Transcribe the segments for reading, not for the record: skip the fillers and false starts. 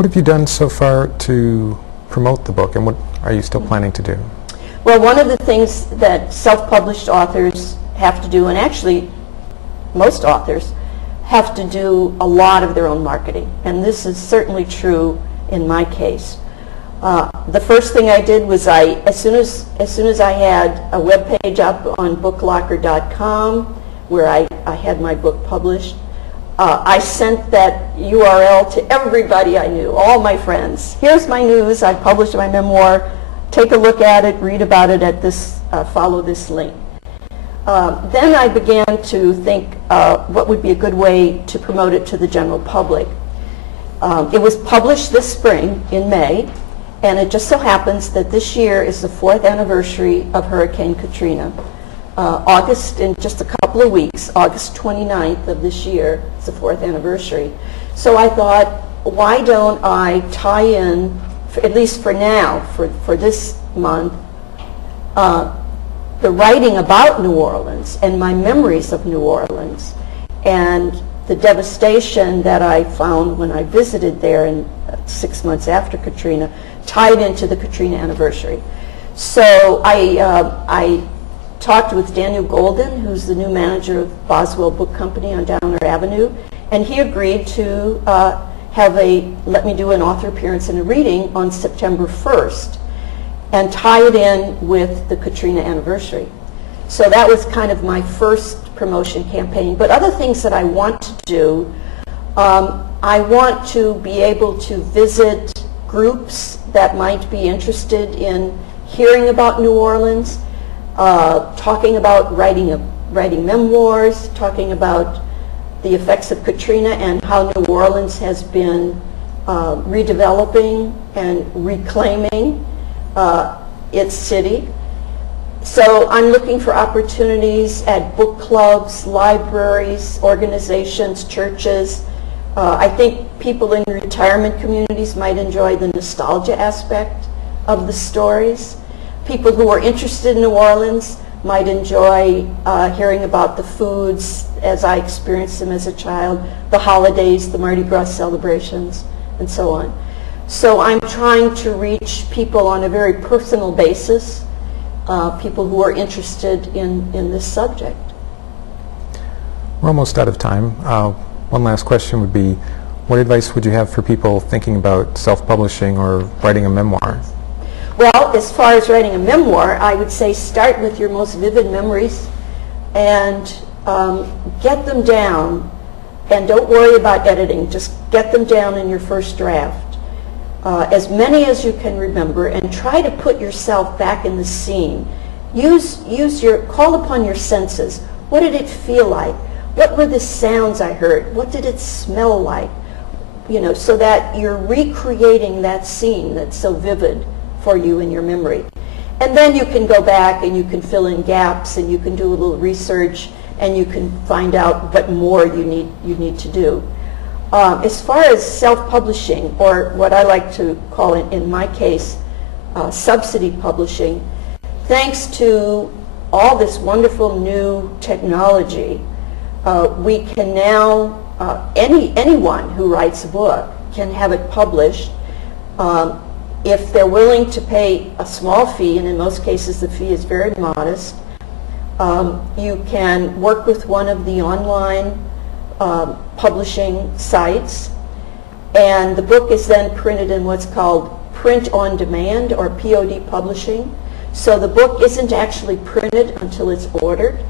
What have you done so far to promote the book, and what are you still planning to do? Well, one of the things that self-published authors have to do, and actually most authors have to do a lot of their own marketing, and this is certainly true in my case. The first thing I did was as soon as I had a web page up on booklocker.com where I had my book published, I sent that URL to everybody I knew, all my friends. Here's my news, I published my memoir, take a look at it, read about it at this, follow this link. Then I began to think what would be a good way to promote it to the general public. It was published this spring in May, and it just so happens that this year is the 4th anniversary of Hurricane Katrina. August, in just a couple of weeks, August 29th of this year, is the 4th anniversary. So I thought, why don't I tie in, at least for now, for this month, the writing about New Orleans and my memories of New Orleans and the devastation that I found when I visited there in 6 months after Katrina, tied into the Katrina anniversary. So I talked with Daniel Golden, who's the new manager of Boswell Book Company on Downer Avenue, and he agreed to let me do an author appearance and a reading on September 1st and tie it in with the Katrina anniversary. So that was kind of my first promotion campaign. But other things that I want to do, I want to be able to visit groups that might be interested in hearing about New Orleans, talking about writing memoirs, talking about the effects of Katrina and how New Orleans has been redeveloping and reclaiming its city. So I'm looking for opportunities at book clubs, libraries, organizations, churches. I think people in retirement communities might enjoy the nostalgia aspect of the stories. People who are interested in New Orleans might enjoy hearing about the foods as I experienced them as a child, the holidays, the Mardi Gras celebrations, and so on. So I'm trying to reach people on a very personal basis, people who are interested in this subject. We're almost out of time. One last question would be, what advice would you have for people thinking about self-publishing or writing a memoir? Well, as far as writing a memoir, I would say start with your most vivid memories and get them down, and don't worry about editing. Just get them down in your first draft. As many as you can remember, and try to put yourself back in the scene. Call upon your senses. What did it feel like? What were the sounds I heard? What did it smell like? You know, so that you're recreating that scene that's so vivid for you in your memory. And then you can go back and you can fill in gaps and you can do a little research and you can find out what more you need to do. As far as self-publishing, or what I like to call it in my case, subsidy publishing, thanks to all this wonderful new technology, we can now, anyone who writes a book can have it published if they're willing to pay a small fee, and in most cases the fee is very modest. You can work with one of the online publishing sites, and the book is then printed in what's called print on demand, or POD publishing. So the book isn't actually printed until it's ordered.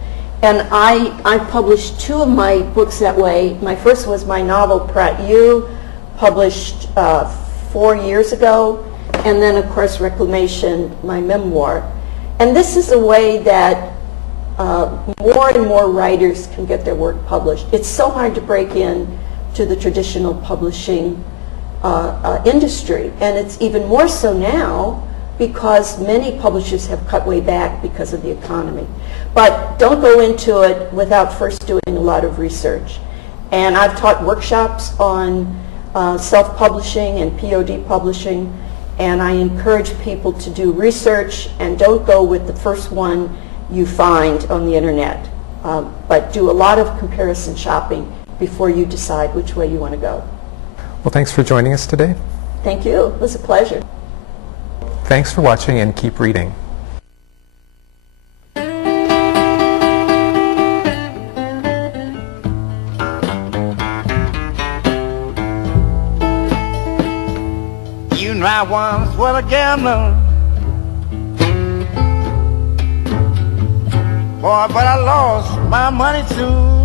And I published 2 of my books that way. My first was my novel, Pratt U, published 4 years ago, and then of course Reclamation, my memoir. And this is a way that more and more writers can get their work published. It's so hard to break in to the traditional publishing industry, and it's even more so now because many publishers have cut way back because of the economy. But don't go into it without first doing a lot of research. And I've taught workshops on self-publishing and POD publishing, and I encourage people to do research and don't go with the first one you find on the internet, but do a lot of comparison shopping before you decide which way you want to go. Well, thanks for joining us today. Thank you. It was a pleasure. Thanks for watching, and keep reading. You and I once were a gambler, boy, but I lost my money too.